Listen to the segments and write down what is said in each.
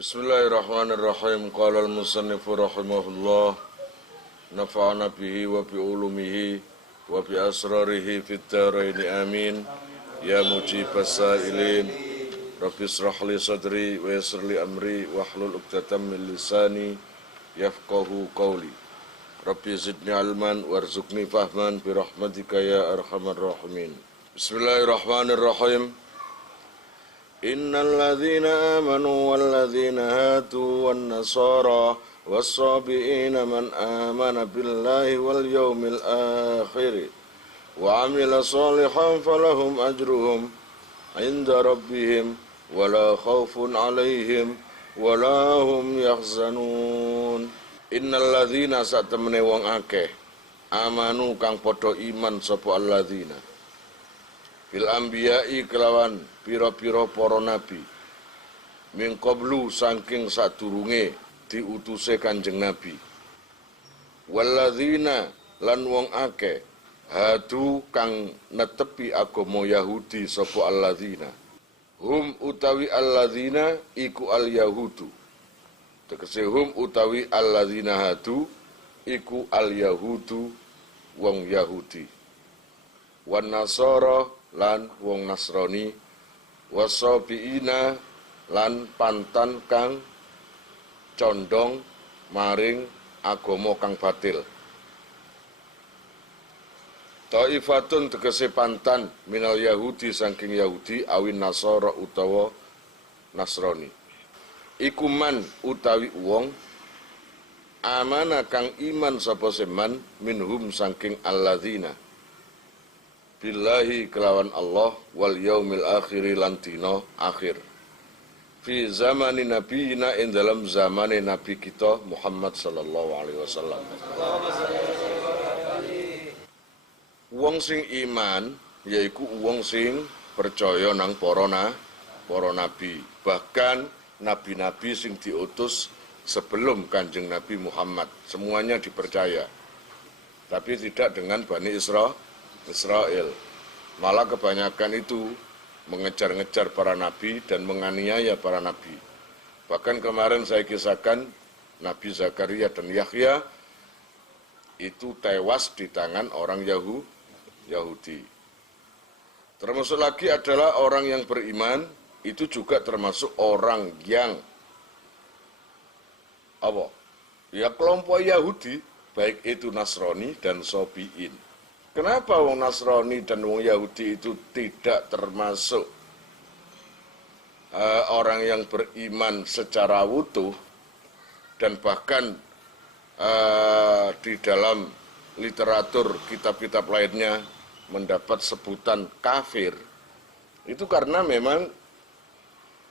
Bismillahirrahmanirrahim. Qala al-musannifu rahimahullah, nafa'ana bihi wa bi ulumihi wa bi asrarihi fid dharaini amin. Ya mujibas sa'ilin, rabbi israh li sadri wa yassir li amri wahlul 'uqdatam min lisani yafqahu qawli. Rabbi zidni ilman warzuqni fahman bi rahmatika ya arhamar rahimin. Bismillahirrahmanirrahim. Innal ladzina amanu wal ladzina hadu wan nasara was-sabiina man amana billahi wal yawmil akhir wa amila shalihan falahum ajruhum 'inda rabbihim wala khaufun 'alaihim wala hum yahzanun. Innal ladzina satemene wong akeh amanu kang padha iman sapa alladzina bil anbiya'i kelawan pira-pira para nabi min qablu saking sadurunge diutuse Kanjeng Nabi. Walladzina lan wong akeh hadu kang netepi agama Yahudi sapa alladzina hum utawi alladzina iku al yahudu. Tegese hum utawi alladzina hadu iku al yahudu wong Yahudi. Wan nasara lan wong Nasrani, wasabiina lan pantan kang condong maring agama kang batil. Taifatun tegese pantan minal Yahudi saking Yahudi awin Nasara utawa Nasrani. Iku man utawi wong amana kang iman sapa seman minhum saking alladzina billahi kelawan Allah wal yaumil akhiri lan dina akhir fi zamani nabiyina in dalam zamane nabi kita Muhammad sallallahu alaihi wasallam. Wong sing iman yaiku wong sing percaya nang para nabi, bahkan nabi-nabi sing diutus sebelum Kanjeng Nabi Muhammad semuanya dipercaya, tapi tidak dengan Bani Israel. Malah kebanyakan itu mengejar-ngejar para nabi dan menganiaya para nabi. Bahkan kemarin saya kisahkan Nabi Zakaria dan Yahya itu tewas di tangan orang Yahudi. Termasuk lagi adalah orang yang beriman, itu juga termasuk orang yang kelompok Yahudi, baik itu Nasrani dan Sabiin. Kenapa wong Nasrani dan wong Yahudi itu tidak termasuk orang yang beriman secara utuh, dan bahkan di dalam literatur kitab-kitab lainnya mendapat sebutan kafir? Itu karena memang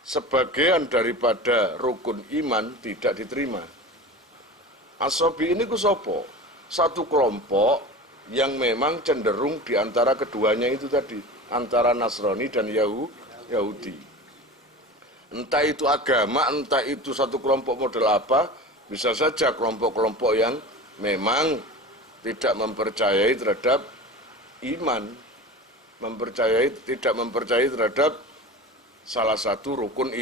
sebagian daripada rukun iman tidak diterima. As-Sabi ini ku sopo? Satu kelompok yang memang cenderung di antara keduanya itu tadi, antara Nasrani dan Yahudi. Entah itu agama, entah itu satu kelompok model apa, bisa saja kelompok-kelompok yang memang tidak mempercayai terhadap iman, tidak mempercayai terhadap salah satu rukun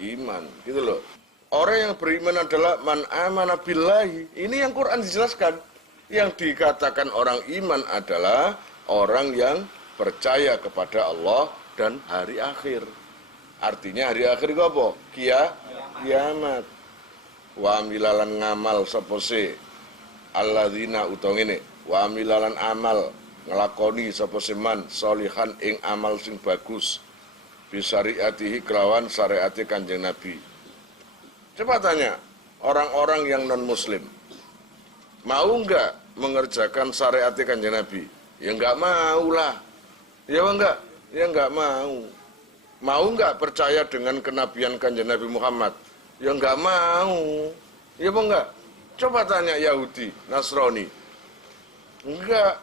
iman, gitu loh. Orang yang beriman adalah man amana billahi. Ini yang Quran dijelaskan. Yang dikatakan orang iman adalah orang yang percaya kepada Allah dan hari akhir. Artinya hari akhir itu apa? Kiamat. Wa amilalan ngamal sapa se alladzina utawa ngene, wa amilalan amal nglakoni sapa seman sholihan ing amal sing bagus bisyariatihi kelawan syariate Kanjeng Nabi. Coba tanya orang-orang yang non muslim, mau enggak mengerjakan syariat Kanjeng Nabi? Ya enggak mau lah. Ya enggak? Ya enggak mau. Mau enggak percaya dengan kenabian Kanjeng Nabi Muhammad? Ya enggak mau. Ya enggak? Coba tanya Yahudi, Nasrani. Enggak.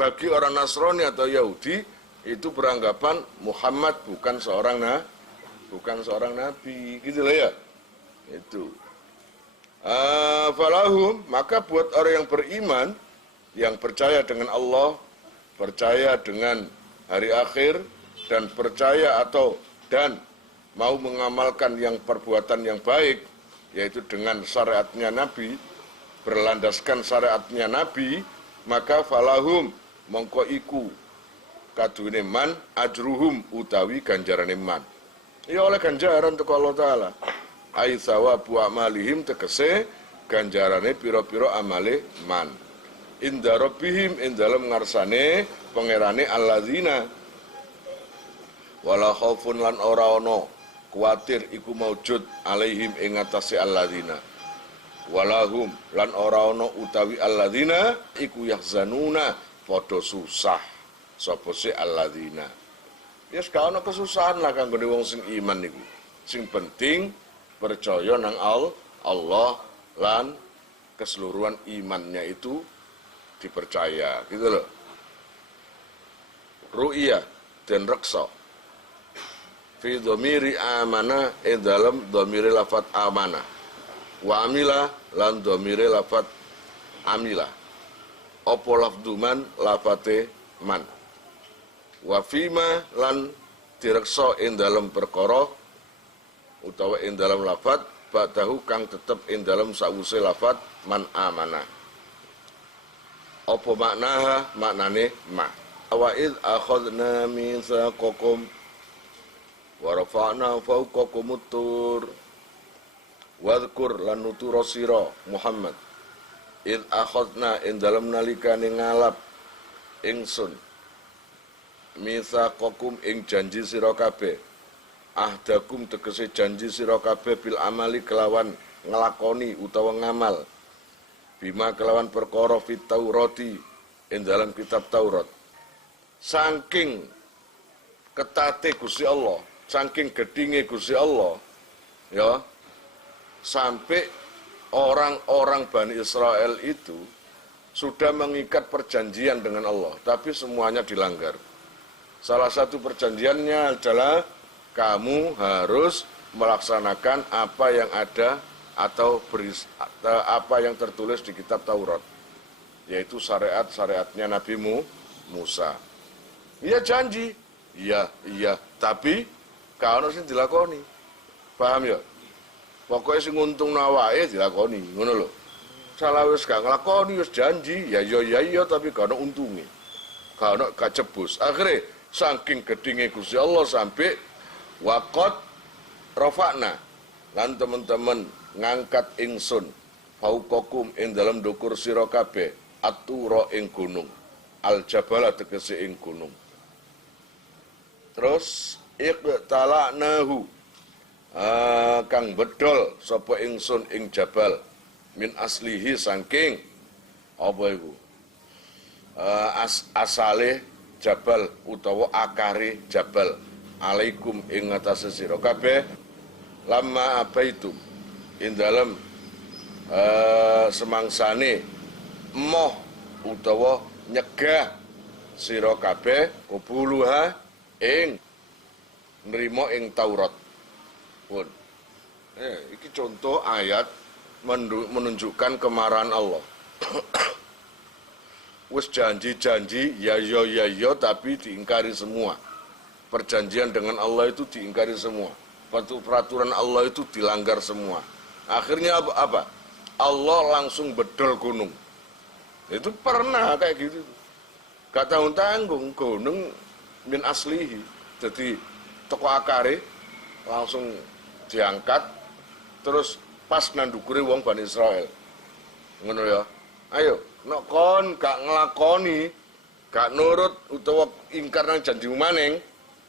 Bagi orang Nasrani atau Yahudi itu beranggapan Muhammad bukan seorang nabi, gitu loh ya. Itu. Falahum, maka buat orang yang beriman, yang percaya dengan Allah, percaya dengan hari akhir, dan percaya dan mau mengamalkan yang perbuatan yang baik, yaitu dengan syariatnya Nabi, berlandaskan syariatnya Nabi, maka falahum mongko iku kadune man ajruhum utawi ganjarane man. Ya oleh ganjaran teko Allah Ta'ala. Ai sawabu amalihim tegese ganjarane pira-pira amale man. Inda rabbihim ing dalem ngarsane pangerane alladzina wala khaufun lan ora ana kuwatir iku maujud alaihim ing atase alladzina walahum lan ora ana utawi alladzina iku yahzanuna padha susah sapa se alladzina. Ya gak ana kesusahan lah kanggo wong sing iman niku. Sing penting percaya nang Allah lan keseluruhan imannya itu dipercaya, gitu loh. Ru'iyah dan reksa fi dhamiri amana dalam dhamiri lafat amana wa amila lan dhamiri lafat amila opo lafduman lafate man wa fima lan direksa dalam perkara utawa dalam lafat ba'dahu kang tetep dalam sawuse lafat man amana. Apa maknaha? Maknane ma. Wa id akhadna mitsaqakum wa rafa'na fawqakum tur wadhkur lan nutura sira Muhammad id akhadna ing dalem nalikane ngalap ingsun mitsaqakum ing janji sira kabeh ahdakum tegese janji sira kabeh bil amali kelawan nglakoni utawa ngamal bima kelawan perkara fit Taurati ing dalam kitab Taurat. Saking ketate Gusti Allah, saking gedinge Gusti Allah, ya, sampai orang-orang Bani Israel itu sudah mengikat perjanjian dengan Allah, tapi semuanya dilanggar. Salah satu perjanjiannya adalah kamu harus melaksanakan apa yang ada atau apa yang tertulis di kitab Taurat, yaitu syariat-syariatnya Nabi Musa. Iya janji, iya, tapi kalau sing dilakoni, paham ya? Pokoknya sing untung nawae dilakoni, ngono lho. Salah wis gak nglakoni wis janji, ya tapi gak ono untunge. Gak cebus. Akhirnya saking gedinge Gusti Allah sampai waqat rafa'na lan teman-teman ngangkat ingsun fauqakum ing dalam dukur sira kabeh atura ing gunung aljabala tegese ing gunung. Terus iqtala'nahu kang bedol sapa ingsun ing jabal min aslihi saking apa iku asale jabal utawa akare jabal alaikum ing atase sira kabeh lamma abaitum ing dalam semangsane moh utawa nyegah sira kabeh kubuluha ing nrimo ing Taurat pun. Iki contoh ayat menunjukkan kemarahan Allah. Wis janji-janji ya tapi diingkari semua. Perjanjian dengan Allah itu diingkari semua. Peraturan Allah itu dilanggar semua. Akhirnya apa? Allah langsung bedol gunung. Itu pernah kayak gitu. Gak tanggung gunung min aslihi. Jadi toko akare langsung diangkat. Terus pas nandukure wong Bani Israel. Ngono ya. Ayo, nek kon gak nglakoni, gak nurut utawa ingkar nang janjimu maning,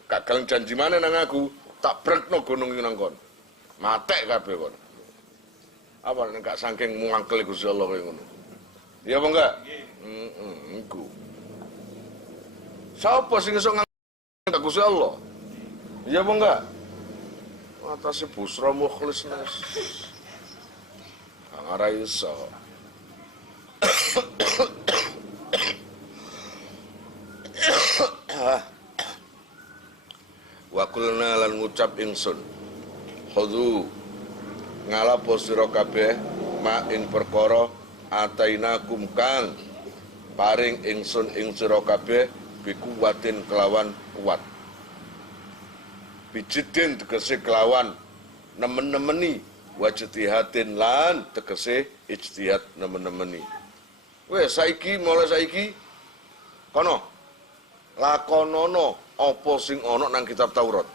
gak gelem janji maneh nang aku, tak brekno gunung iki nang kon. Matek kabeh kon. Apa nek gak saking mangkel Gusti Allah kaya ngono. Iya apa enggak? Iku. Sapa sing iso ngangkat Gusti Allah? Iya apa enggak? Atase busra mukhlis nas. Ora iso. Wa qulna lan ngucap ingsun khudhu ngalapo sira kabeh ma ing perkara atainakum kang paring ingsun ing sira kabeh bikuwatin kelawan kuat bijidin tegese kelawan nemen-nemeni, wajtihatin lan tegese ijtihad nemen-nemeni. Wes mulai saiki kono lakonono apa sing ana nang kitab Taurat.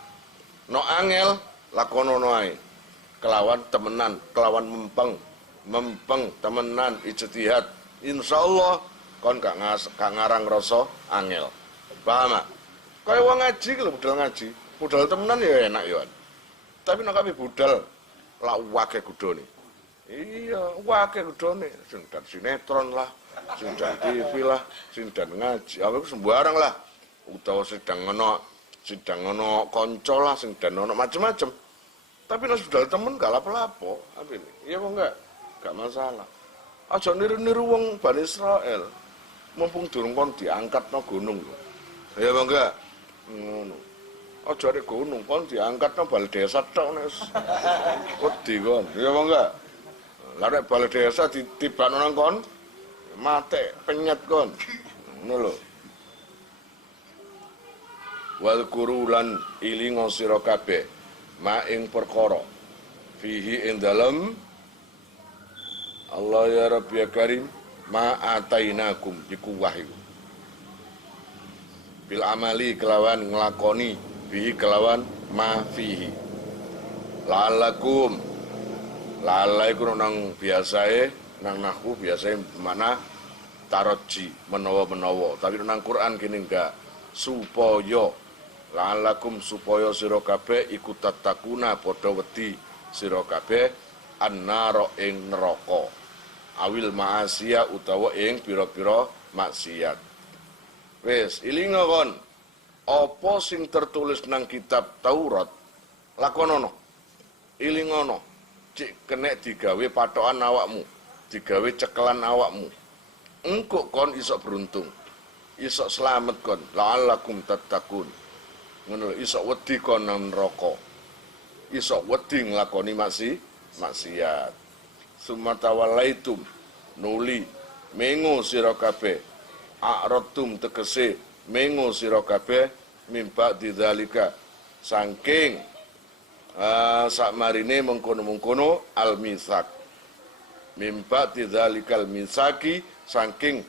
No angel lakonono ae. Kelawan temenan, kelawan mempeng temenan ijtihad. Insyaallah kon gak ngarang rasa angel. Paham gak? Kaya wong ngaji lho, budal ngaji. Budal temenan ya enak ya. Tapi nek kabeh budal lak wake kudone. Iya, wake kudone. Sing dan sinetron lah, sing dan TV lah, sing dan ngaji. Apa sembarang lah. Utawa sedang ono kanca lah, sing dan ono macem-macem. Tapi nek budal temen gak lapo-lapo. Apa ini? Iya apa enggak? Gak masalah. Aja niru-niru wong Bani Israel. Mumpung durung kon diangkat no gunung. Ya apa enggak? Ngono. Aja arek gunung kon diangkat no bal desa tok nek wedi kon. Ya apa enggak? Lah nek bal desa ditibakno nang kon mate penyet kon. Ngono lho. Wal kurulan ilingo sira kabeh ma ing perkara fihi ing dalem Allah ya Rabbi ya Karim ma atainakum iku wahyu bil amali kelawan nglakoni bihi kelawan ma fihi la'allakum la'alla iku nang biasae nang nahwu biasae mana taroji menawa-menawa tapi nang Quran kene enggak supaya la'allakum supaya sira kabeh iku tatakuna padha wedi sira kabeh annara ing neraka awil ma'asiya utawa ing pira-pira maksiat. Wes, ilinga kon. Apa sing tertulis nang kitab Taurat lakonono. Ilingono. Cik kenek digawe patokan awakmu, digawe cekelan awakmu. Engko kon iso beruntung. Iso selamat kon. La'allakum tattaqun. Ngono iso wedi kon nang neraka. Iso wedi nglakoni maksiat. Sumata walaitum nuli mengo sira kabeh a'radtum tegese mengo sira kabeh mimba didzalika saking sakmarine mengkono-mengkono al-misak mimba didzalikal misaki saking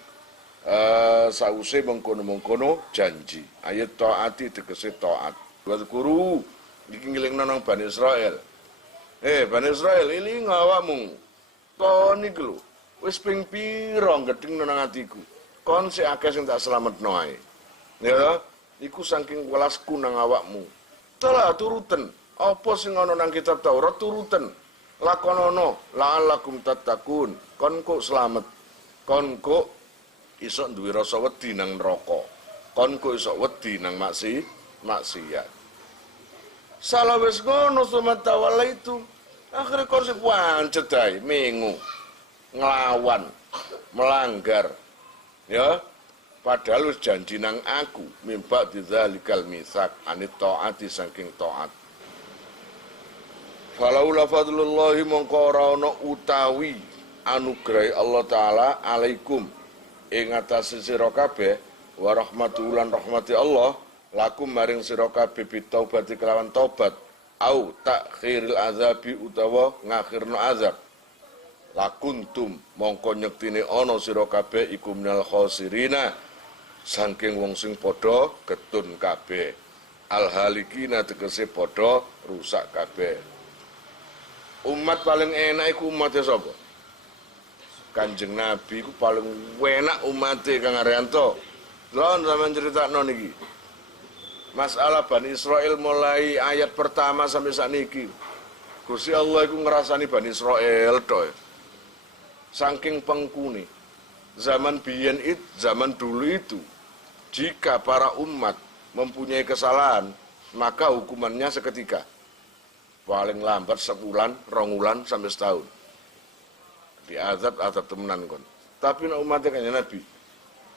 sause mengkono-mengkono janji ayat taati tegese taat wa guru iki ngelingno nang Bani Israel Bani Israel iling awakmu kon iku lho wis ping pira gedeng nang atiku kon sik akeh sing tak slametno ae ya iku saking welasku nang awakmu telah turuten apa sing ana nang kitab Taurat turuten lakonono la'allakum tattaqun kon kok slamet kon kok iso duwe rasa wedi nang neraka kon kok iso wedi nang maksiat salah wis ngono sumata walaitu akhirnya kon sing pancet ae mengu nglawan melanggar ya padahal wis janji nang aku mimba didzalikal misak anit taati saking taat falaula fadlullahi mongko ora ana utawi anugerah Allah taala alaikum ing atase sira kabeh wa rahmatulan rahmati Allah lakum maring sira kabeh bitaubati kelawan taubat au takhiril azabi utawa ngakhirno azab lakuntum mongko nyektine ana sira kabeh iku minal khosirina saking wong sing padha getun kabeh alhalikina tegese padha rusak kabeh umat paling enak iku umat sapa Kanjeng Nabi iku paling enak umate Kang Arianto lha sampeyan critakno niki masalah Bani Israel mulai ayat pertama sampai sakniki. Gusti Allah iku ngrasani Bani Israel tok. Saking pengkune. Zaman biyen zaman dulu itu jika para umat mempunyai kesalahan, maka hukumannya seketika. Paling lambat sebulan, 2 bulan sampai setahun. Diazab temenan kon. Tapi nek umat Kanjeng Nabi,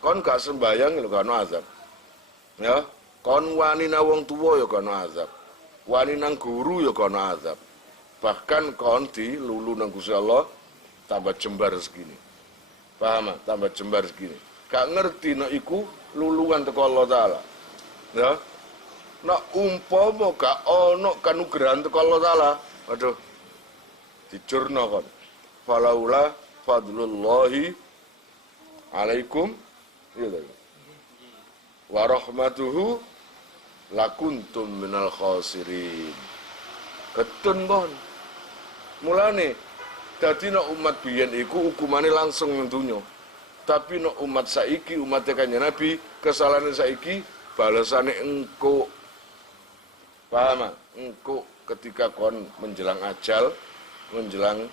kon gak sembayang lho gak ono azab. Ya, kon wani nang wong tuwa ya kono azab. Wani nang guru ya kono azab. Bahkan kon dilulu nang Gusti Allah tambah jembar segini. Paham? Tambah jembar segini. Gak ngerti nek iku luluan teko Allah taala. Ya. Nak umpama gak ono kanugrahan teko Allah Taala, aduh dicurno kon. Falaula fadlullahi alaikum gitu. Wa rahmatuhu lakuntum minal khasirin. Ketun kon. Mulane dadi nek umat biyen iku hukumane langsung nang donya. Tapi nek umat saiki, umat Kanjeng Nabi, kesalahan saiki balasane engko. Paham? Engko ketika kon menjelang ajal, menjelang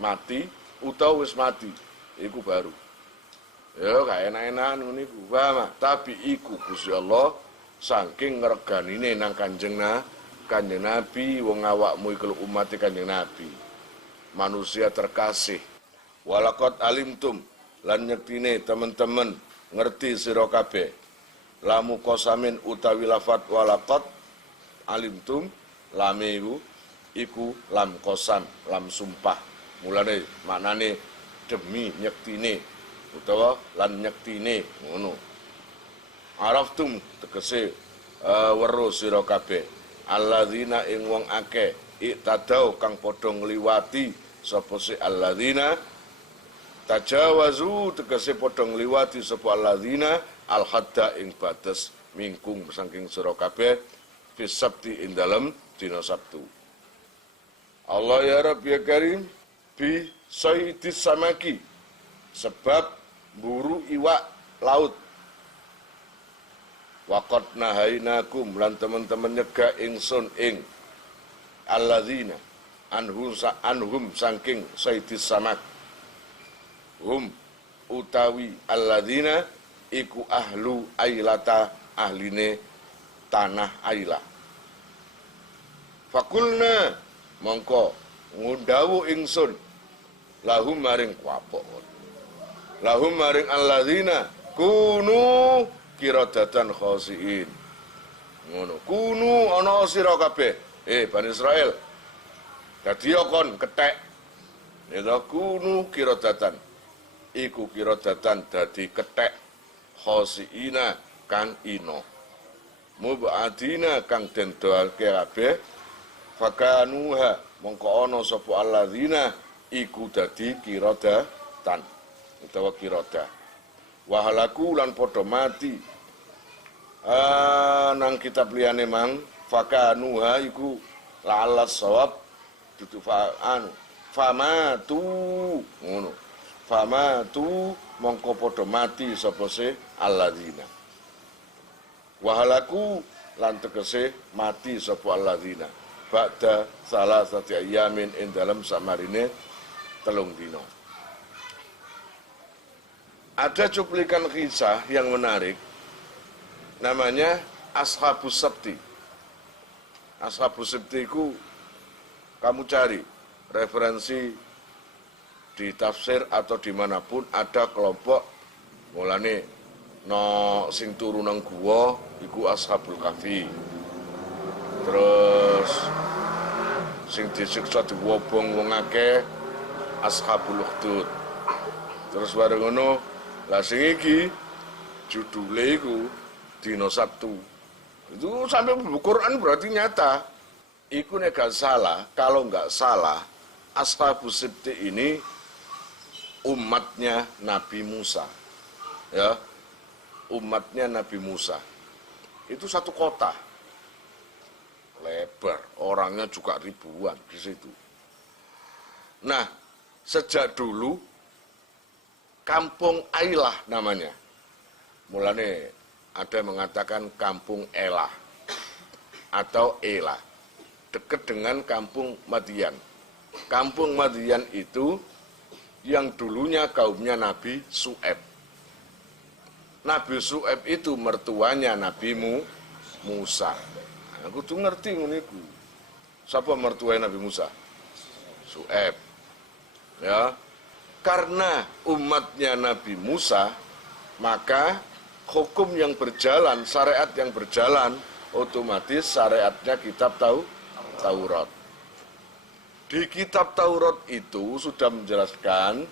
mati, utawa wis mati, iku baru. Ya gak enak-enakan ngono iku. Paham? Tapi iku Gusti Allah saking ngreganine nang Kanjeng Nabi, wong awakmu iku umat Kanjeng Nabi. Manusia terkasih. Walaqad alimtum lan nyektine teman-teman ngerti sira kabeh. Lamu qasamin utawi lafat walaqad alimtum lame iku lam qasam, lam sumpah. Mulane maknane demi nyektine utawa lan nyektine ngono. Araftum tegese weruh sira kabeh. Alladzina ing wong akeh iktadau kang padha ngliwati sapa si alladzina tajawazu tegese padha ngliwati sapa alladzina al-hadda ing batas mingkung saking sira kabeh fi sabti ing dalem dina Sabtu. Allah ya Rabb ya Karim bi sayyidis samaki sebab buru iwak laut. Waqad nahainakum lan teman-teman nyegah ingsun ing alladzina anhum saking sayyidis samak. Hum utawi alladzina iku ahlu ailata ahline tanah Aila. Fakulna mongko ngundawu ingsun lahum maring kuapok. Lahum maring alladzina kunu kiradatan khasiin. Ngono. Kunu ana sira kabeh. Bani Israel. Dadi kon kethek. Ya kunu kiradatan. Iku kiradatan dadi kethek khasiina kang ino. Mubadina kang den doake kabeh fakanuha mongko ana sapa alladzina iku dadi kiradatan utawa kirada wahalaku lan padha mati nang kitab liyane mang fakanuha iku la'alas sawab dudu famatu ngono famatu mongko padha mati sapa se alladzina wahalaku lan tegese mati sapa alladzina ba'da salasati ayamin ing dalem samarine 3 dina. Ada cuplikan kisah yang menarik namanya Ashabus Sabti. Ashabus Sabti itu kamu cari referensi di tafsir atau dimanapun ada kelompok mulane no sing turu nang guwa iku Ashabul Kahfi. Terus sing disiksa diwobong wong akeh Ashabul Ukhdud. Terus bareng ngono lah sing iki judule iku dina Sabtu. Itu sampai buku Quran berarti nyata. Iku nek gak salah, kalau nggak salah Ashabus Sabti ini umatnya Nabi Musa. Ya. Umatnya Nabi Musa. Itu satu kota. Lebar, orangnya juga ribuan di situ. Nah, sejak dulu Kampung Ailah namanya. Mulane ada yang mengatakan Kampung Elah atau Elah. Dekat dengan Kampung Madian. Kampung Madian itu yang dulunya kaumnya Nabi Su'eb. Nabi Su'eb itu mertuanya Nabi Musa. Aku tuh ngerti nguniku. Siapa mertuanya Nabi Musa? Su'eb. Ya. Karena umatnya Nabi Musa, maka hukum yang berjalan, syariat yang berjalan, otomatis syariatnya kitab Taurat. Di kitab Taurat itu sudah menjelaskan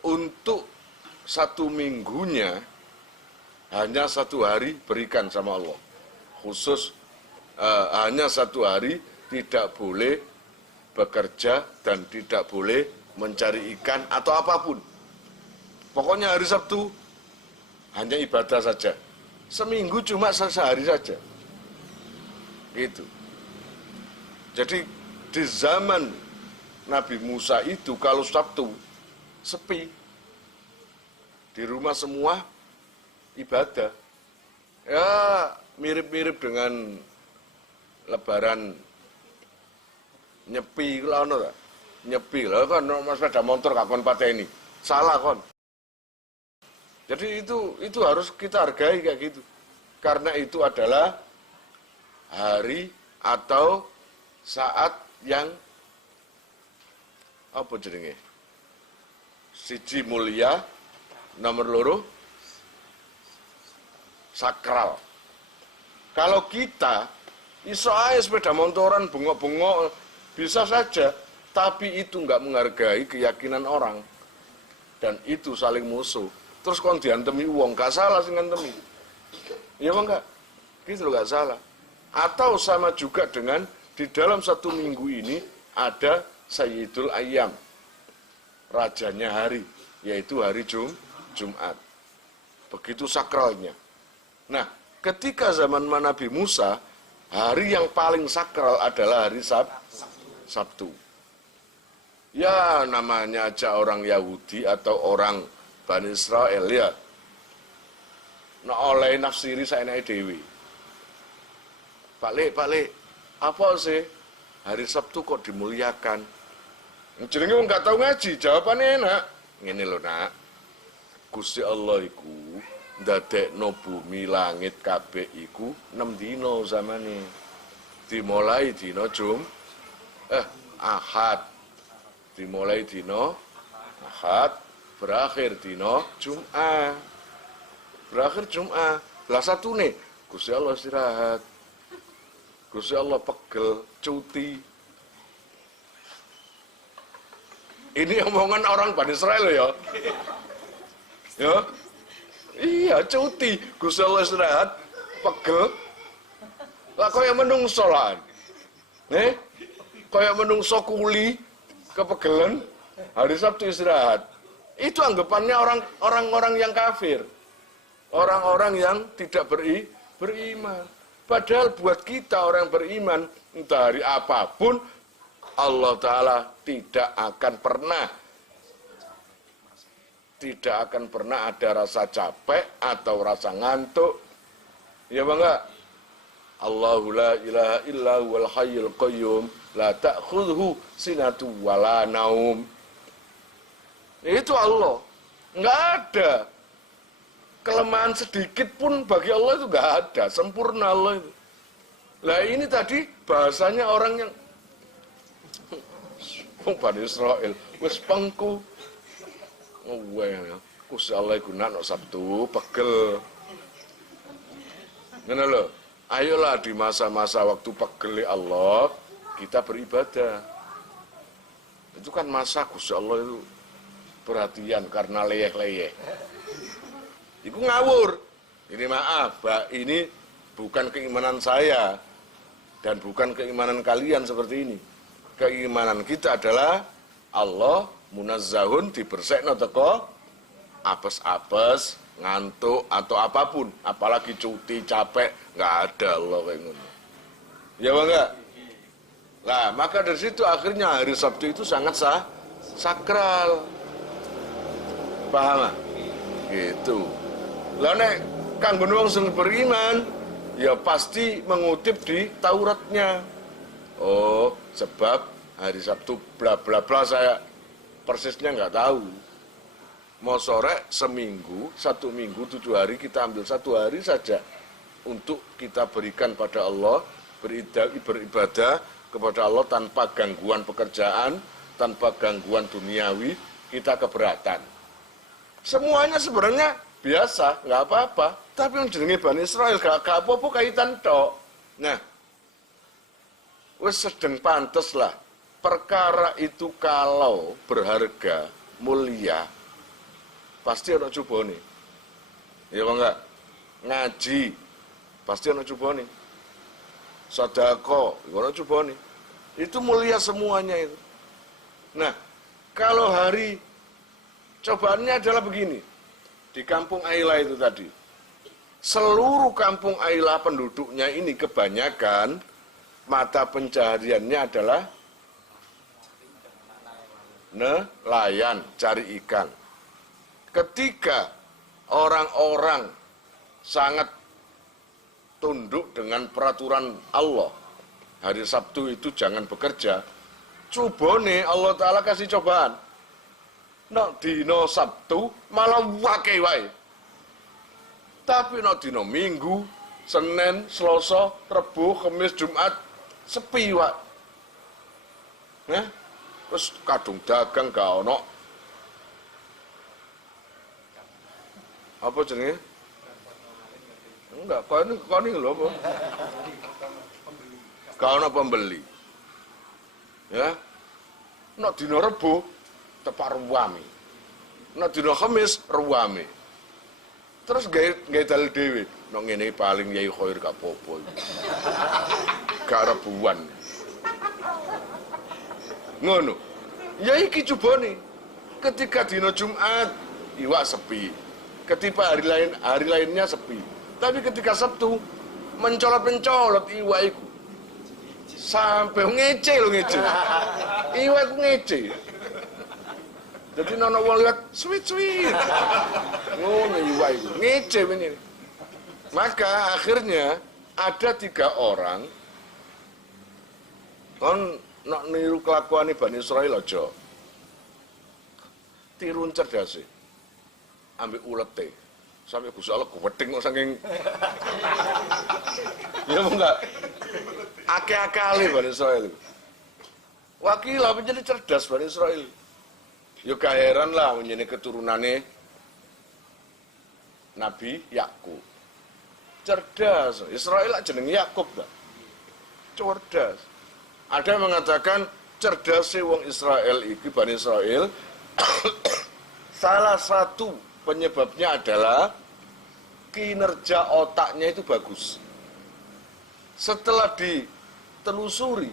untuk 1 minggunya hanya 1 hari berikan sama Allah. khusus hanya 1 hari tidak boleh bekerja dan tidak boleh mencari ikan atau apapun. Pokoknya hari Sabtu hanya ibadah saja. Seminggu cuma sehari saja. Gitu. Jadi di zaman Nabi Musa itu kalau Sabtu sepi. Di rumah semua ibadah. Ya mirip-mirip dengan Lebaran nyepi lah ono ta. Nyepi lah kan mas sepeda motor kakon pateni. Salah kon. Jadi itu harus kita hargai kayak gitu. Karena itu adalah hari atau saat yang apa jenenge? Siji mulia, nomor loro sakral. Kalau kita iso ae sepeda motoran bengok-bengok bisa saja, tapi itu nggak menghargai keyakinan orang dan itu saling musuh. Terus kon diantemi uang, gak salah sing ngantemi. Iya apa enggak? Gitu loh, gak salah. Atau sama juga dengan di dalam 1 minggu ini ada Sayyidul Ayyam, rajanya hari, yaitu hari Jumat. Begitu sakralnya. Nah, ketika zaman Nabi Musa, hari yang paling sakral adalah hari Sabtu. Ya namanya aja orang Yahudi atau orang Bani Israel ya. Nah oleh nafsiri saya naik dewi. Pak Le, apa sih hari Sabtu kok dimuliakan? Jenenge wong gak tau ngaji, jawabannya enak. Ngene lho nak, Gusti Allah iku ndadekno bumi langit kabeh iku 6 dina zamane. Dimulai dina Ahad. Dimulai dina Ahad, berakhir dina Jumat. Berakhir Jumat. Lah satune Gusti Allah istirahat. Gusti Allah pegel, cuti. Ini omongan orang Bani Israel ya. Ya. Iya, cuti. Gusti Allah istirahat, pegel. Lah kaya menungso lah. Kaya menungso kuli kepegelen, hari Sabtu istirahat. Itu anggapannya orang-orang yang kafir. Orang-orang yang tidak beriman. Padahal buat kita orang beriman, entah hari apapun, Allah Ta'ala tidak akan pernah ada rasa capek atau rasa ngantuk. Ya bang enggak? Allahu la ilaha illa huwal hayyul qayyum la ta'khudhuhu sinatu wala naum. Itu Allah. Enggak ada kelemahan sedikit pun bagi Allah, itu enggak ada, sempurna Allah itu. Lah ini tadi bahasanya orang yang Bani Israel wis pengku. Gusti Allah iku nak Sabtu pegel. Ngene lho. Ayolah di masa-masa waktu pegel Allah kita beribadah. Itu kan masa Gusti Allah itu perhatian karena leyeh-leyeh. Iku ngawur. Ini maaf, Pak, ini bukan keimanan saya dan bukan keimanan kalian seperti ini. Keimanan kita adalah Allah munazzahun dibersekno teko apes-apes, ngantuk atau apapun, apalagi cuti, capek, nggak ada Allah kayak ngono. Ya Bang enggak? Nah, maka dari situ akhirnya hari Sabtu itu sangat sakral. Paham? Gitu. Lah nek kanggo wong sing beriman, ya pasti mengutip di Tauratnya. Oh, sebab hari Sabtu bla bla bla saya persisnya nggak tahu. Mau sore seminggu, 1 minggu 7 hari kita ambil 1 hari saja untuk kita berikan pada Allah, beribadah kepada Allah tanpa gangguan pekerjaan, tanpa gangguan duniawi, kita keberatan. Semuanya sebenarnya biasa, nggak apa-apa. Tapi yang jenenge Bani Israel gak apa-apa kaitan tok. Nah, wis sedeng pantes lah. Perkara itu kalau berharga, mulia, pasti ada cobane. Ya apa enggak? Ngaji, pasti ada cobane. sedekah, ngono coba nih. Itu mulia semuanya itu. Nah, kalau hari cobaannya adalah begini. Di kampung Aila itu tadi. Seluruh kampung Aila penduduknya ini kebanyakan mata pencahariannya adalah nelayan, cari ikan. Ketika orang-orang sangat tunduk dengan peraturan Allah, hari Sabtu itu jangan bekerja, cobone Allah Ta'ala kasih cobaan. Nak dino Sabtu malah wake wae. Tapi nak dino Minggu, Senin, Selasa, Rebo, Kamis, Jumat sepi wae. Nah, terus kadung dagang gak ono. Apa jenenge? Enggak, kau ini lho apa? Gak ono pembeli. Ya. Nak dino Rebo tepak ruwame. Nak dino Kamis ruwame. Terus gawe dalil dhewe, nek ngene paling Yai Khair gak apa-apa. Gak rebuan. Ngono. Ya iki cobane. Ketika dino Jumat iwak sepi. Ketika hari lainnya sepi. Tapi ketika Sabtu mencolot-mencolot iwak iku. Sampai ngece lho ngece. Iwak iku ngece. Jadi nono wong lihat sweet. Ngono iwak iku ngece ini. Maka akhirnya ada 3 orang kon nak niru kelakuan Bani Israil aja. Tirun cerdase. Ambek ulete. Sampai Gusti Allah gwedeng kok saking ya enggak. Akeh-akale Bani Israil. Wakil apa jadi cerdas Bani Israil. Yo kaheran lah menjadi keturunane Nabi Yakub. Cerdas. Israel jeneng Yakub ta. Cerdas. Ada yang mengatakan cerdas wong Israel iki Bani Israel salah satu penyebabnya adalah kinerja otaknya itu bagus. Setelah ditelusuri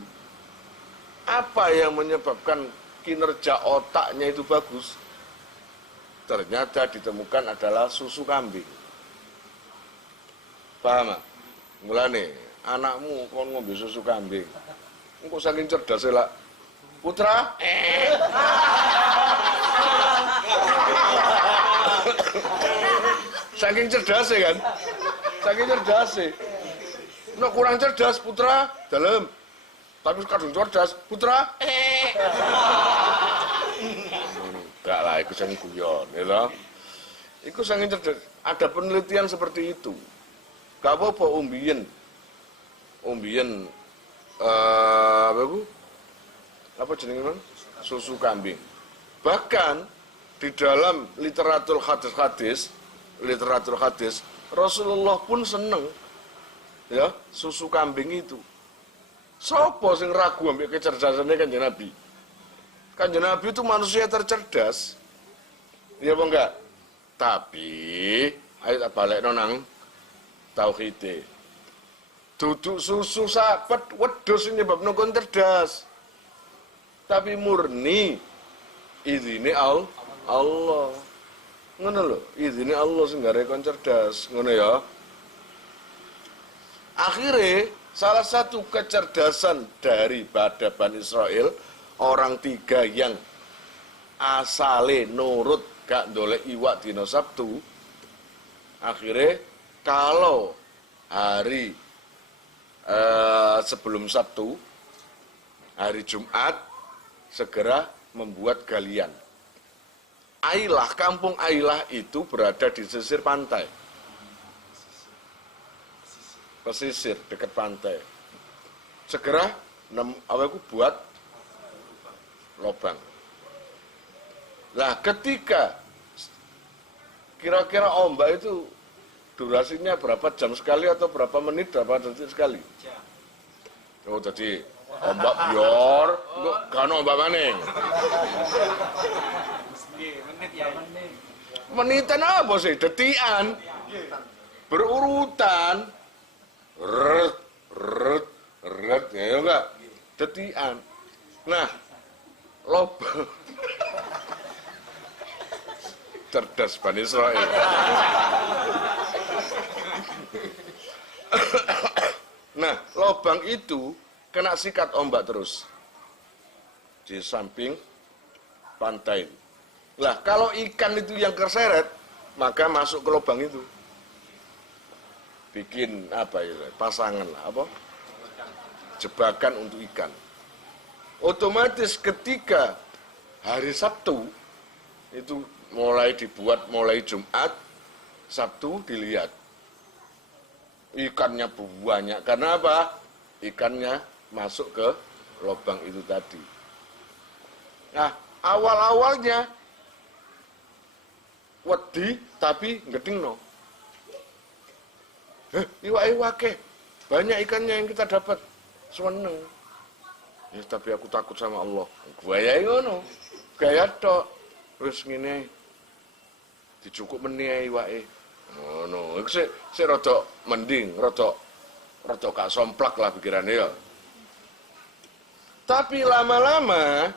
apa yang menyebabkan kinerja otaknya itu bagus, ternyata ditemukan adalah susu kambing. Paham? Mulane anakmu kon ngombe susu kambing. Engko saking cerdas lah. Putra? Saking cerdas kan? Saking cerdas. Nek kurang cerdas putra dalam. Tapi kadung cerdas, putra enggak lah, itu saking guyon, ya toh. Itu saking cerdas. Ada penelitian seperti itu. Gak apa-apa umbien apa itu? Apa jenenge man? Susu kambing. Bahkan di dalam literatur hadis Rasulullah pun seneng ya susu kambing itu. Sopo sing ragu ambek kecerdasannya Kanjeng Nabi? Kanjeng Nabi itu manusia tercerdas. Iya apa enggak? Tapi ayo tak balekno nang tauhide. Duduk susu sapet wedhus sing nyebabno kon cerdas. Tapi murni izine Allah. Ngono lho, izine Allah sing gare kon cerdas, ngono ya. Akhirnya salah satu kecerdasan dari Bani Israel, orang 3 yang asale nurut gak ndolek iwak dina Sabtu, akhirnya kalau hari sebelum Sabtu, hari Jumat, segera membuat galian. Ailah, kampung Ailah itu berada di sisir pantai. Pesisir dekat pantai. Segera buat lubang. Nah, ketika kira-kira ombak itu durasinya berapa jam sekali atau berapa menit, berapa detik sekali? Oh, jadi ombak bior, kan ombak maning. Menitan apa sih? Detikan. Berurutan. Ret, ya enggak? Tetian. Nah, lobang. Cerdas Bani Israel. Nah, lobang itu kena sikat ombak terus. Di samping pantai. Lah, kalau ikan itu yang terseret, maka masuk ke lubang itu. Bikin apa ya, pasangan lah, apa? Jebakan untuk ikan. Otomatis ketika hari Sabtu, itu mulai dibuat mulai Jumat, Sabtu dilihat. Ikannya banyak, karena apa? Ikannya masuk ke lubang itu tadi. Nah, awal-awalnya wedi tapi ngedingno. Iwake, banyak ikannya yang kita dapat. Seneng. Ya, tapi aku takut sama Allah. Gaya ngono. Gaya tok. Terus ngene. Dicukup meneh iwake. Ngono. Iku sik rada mending, rada gak somplak lah pikirane ya. Tapi lama-lama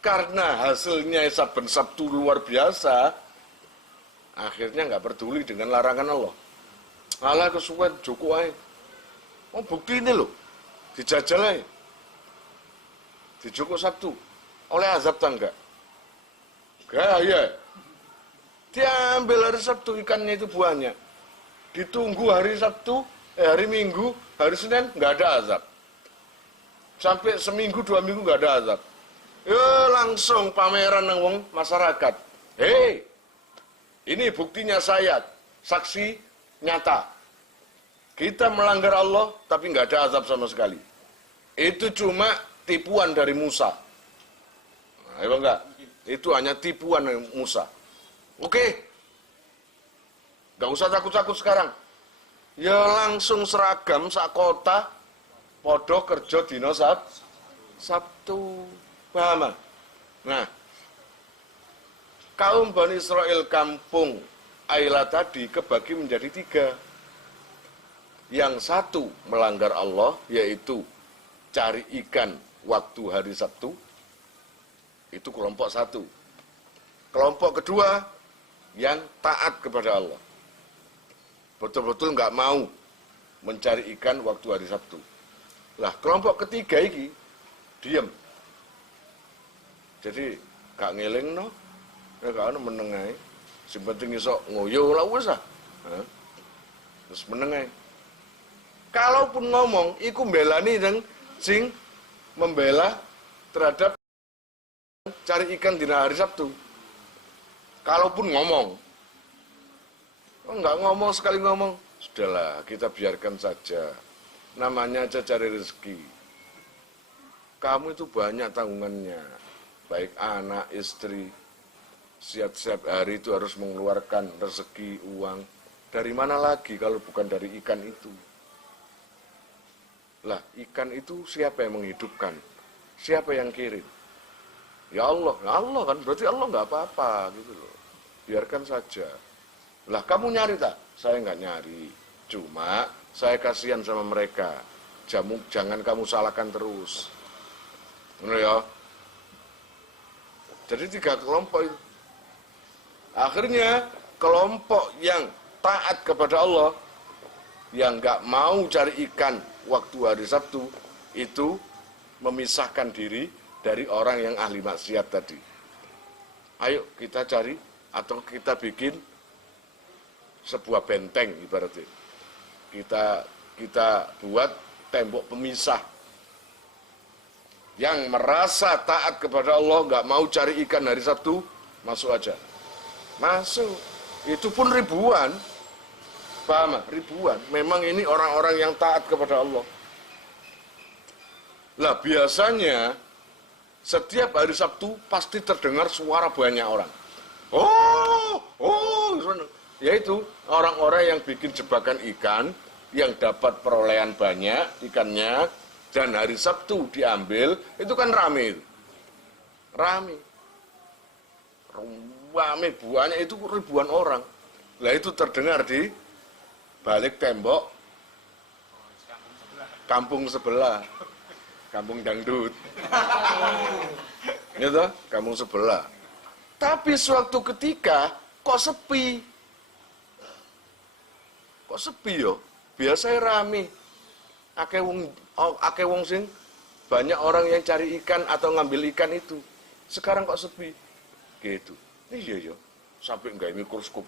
karena hasilnya saben Sabtu luar biasa, akhirnya nggak peduli dengan larangan Allah. Alah kesuwen joko ae. Oh bukti ini loh, dijajal ae. Dijoko Sabtu, oleh azab tangga. Gaya. Diambil hari Sabtu ikannya itu banyak. Ditunggu hari Sabtu, hari Minggu, hari Senin nggak ada azab. Sampai seminggu 2 minggu nggak ada azab. Ya langsung pameran nang wong masyarakat. Hei, ini buktinya saya, saksi nyata. Kita melanggar Allah, tapi nggak ada azab sama sekali. Itu cuma tipuan dari Musa. Nah, ya enggak? Itu hanya tipuan dari Musa. Oke, nggak usah takut-takut sekarang. Ya langsung seragam sak kota, podo kerja dino Sabtu. Paham? Nah, kaum Bani Israel kampung Aila tadi kebagi menjadi 3. Yang satu melanggar Allah, yaitu cari ikan waktu hari Sabtu. Itu kelompok 1. Kelompok kedua, yang taat kepada Allah. Betul-betul nggak mau mencari ikan waktu hari Sabtu. Lah, kelompok ketiga ini, diam. Jadi gak ngeling no, ya gak ada menengai. Sing penting iso ngoyo lah wis ah. Terus menengai. Kalaupun ngomong, iku mbelani dan sing membela terhadap cari ikan di hari Sabtu. Kalaupun ngomong, enggak ngomong sekali ngomong, sudahlah kita biarkan saja. Namanya aja cari rezeki. Kamu itu banyak tanggungannya. Baik anak, istri, setiap hari itu harus mengeluarkan rezeki, uang. Dari mana lagi kalau bukan dari ikan itu? Lah, ikan itu siapa yang menghidupkan? Siapa yang kirim? Ya Allah kan, berarti Allah nggak apa-apa gitu loh. Biarkan saja. Lah, kamu nyari tak? Saya nggak nyari. Cuma, saya kasihan sama mereka. Jangan kamu salahkan terus. Benar ya? Jadi 3 kelompok itu. Akhirnya kelompok yang taat kepada Allah, yang nggak mau cari ikan waktu hari Sabtu, itu memisahkan diri dari orang yang ahli maksiat tadi. Ayo kita cari atau kita bikin sebuah benteng ibaratnya. Kita buat tembok pemisah. Yang merasa taat kepada Allah, nggak mau cari ikan hari Sabtu, masuk aja. Masuk. Itu pun ribuan. Paham? Ribuan. Memang ini orang-orang yang taat kepada Allah. Lah biasanya, setiap hari Sabtu pasti terdengar suara banyak orang. Yaitu orang-orang yang bikin jebakan ikan, yang dapat perolehan banyak ikannya, dan hari Sabtu diambil, itu kan rame. Rame banyak, itu ribuan orang. Lah itu terdengar di balik tembok kampung sebelah, kampung dangdut. Gitu, kampung sebelah. Tapi suatu ketika kok sepi. Kok sepi yo? Biasanya rame. Akeh wong sing banyak orang yang cari ikan atau ngambil ikan itu. Sekarang kok sepi. Gitu. Iya yo. Sampai enggak mikroskop.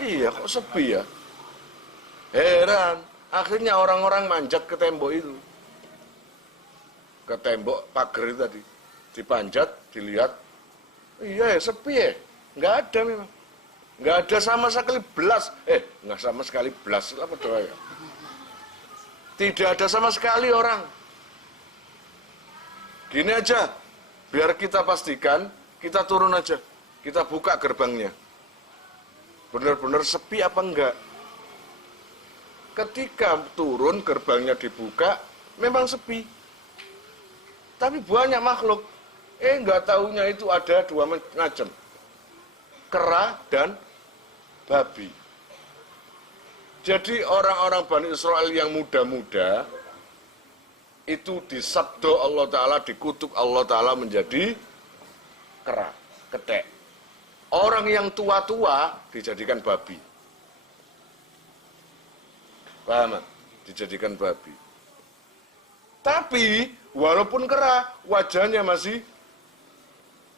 Iya, kok sepi ya? Heran. Akhirnya orang-orang manjat ke tembok itu. Ke tembok pagar itu tadi. Dipanjat, dilihat. Iya ya, sepi ya. Enggak ada memang. Enggak ada sama sekali belas. Enggak sama sekali belas. Apa doa ya? Tidak ada sama sekali orang. Gini aja. Biar kita pastikan, kita turun aja. Kita buka gerbangnya. Benar-benar sepi apa enggak? Ketika turun, gerbangnya dibuka, memang sepi. Tapi banyak makhluk. Enggak taunya itu ada dua macam. Kera dan babi. Jadi orang-orang Bani Israel yang muda-muda, itu disabdo Allah Ta'ala, dikutuk Allah Ta'ala menjadi kera, ketek. Orang yang tua-tua dijadikan babi. Paham? Dijadikan babi. Tapi walaupun kera, wajahnya masih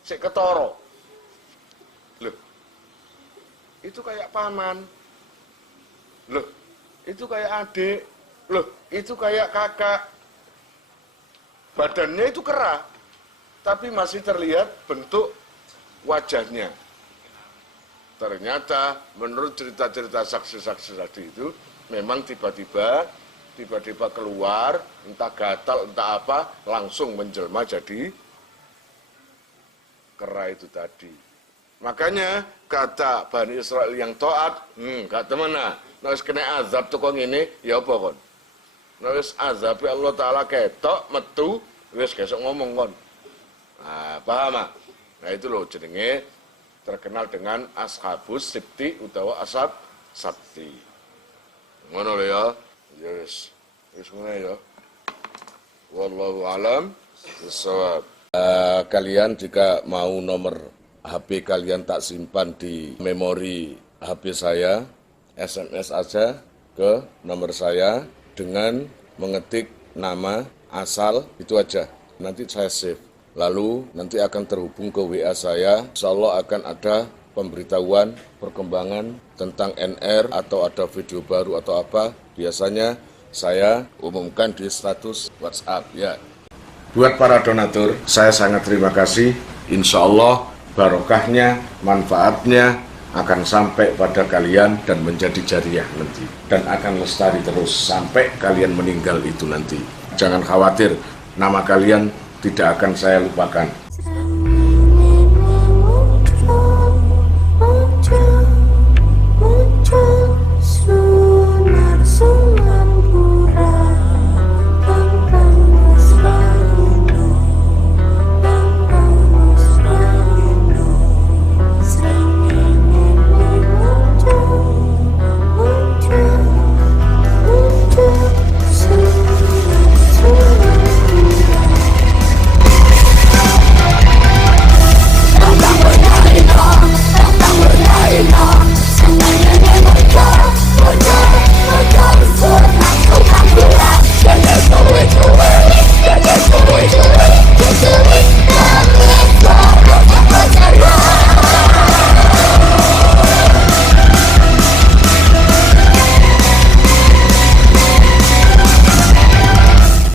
ketoro. Loh, itu kayak paman. Loh, itu kayak adik. Loh, itu kayak kakak. Badannya itu kera, tapi masih terlihat bentuk wajahnya. Ternyata menurut cerita-cerita saksi-saksi tadi itu, memang tiba-tiba keluar, entah gatal, entah apa, langsung menjelma jadi kera itu tadi. Makanya kata Bani Israel yang taat, kata mana? Nek kena azab tuh kok ngene, ya apa kon? Nek azab Allah Taala ketok metu, wis kesok ngomong kon. Nah, paham? Nah itu loh jenenge terkenal dengan Ashabus Sibti utawa Ashab Sabti. Ngono lho ya. Yes. Wis ngono ya. Wallahu alam bissawab. Kalian jika mau nomor HP kalian tak simpan di memori HP saya, SMS aja ke nomor saya dengan mengetik nama asal itu aja. Nanti saya save. Lalu nanti akan terhubung ke WA saya. Insyaallah akan ada pemberitahuan perkembangan tentang NR atau ada video baru atau apa. Biasanya saya umumkan di status WhatsApp ya. Buat para donatur, saya sangat terima kasih. Insya Allah barokahnya, manfaatnya akan sampai pada kalian dan menjadi jariah nanti. Dan akan lestari terus sampai kalian meninggal itu nanti. Jangan khawatir, nama kalian tidak akan saya lupakan.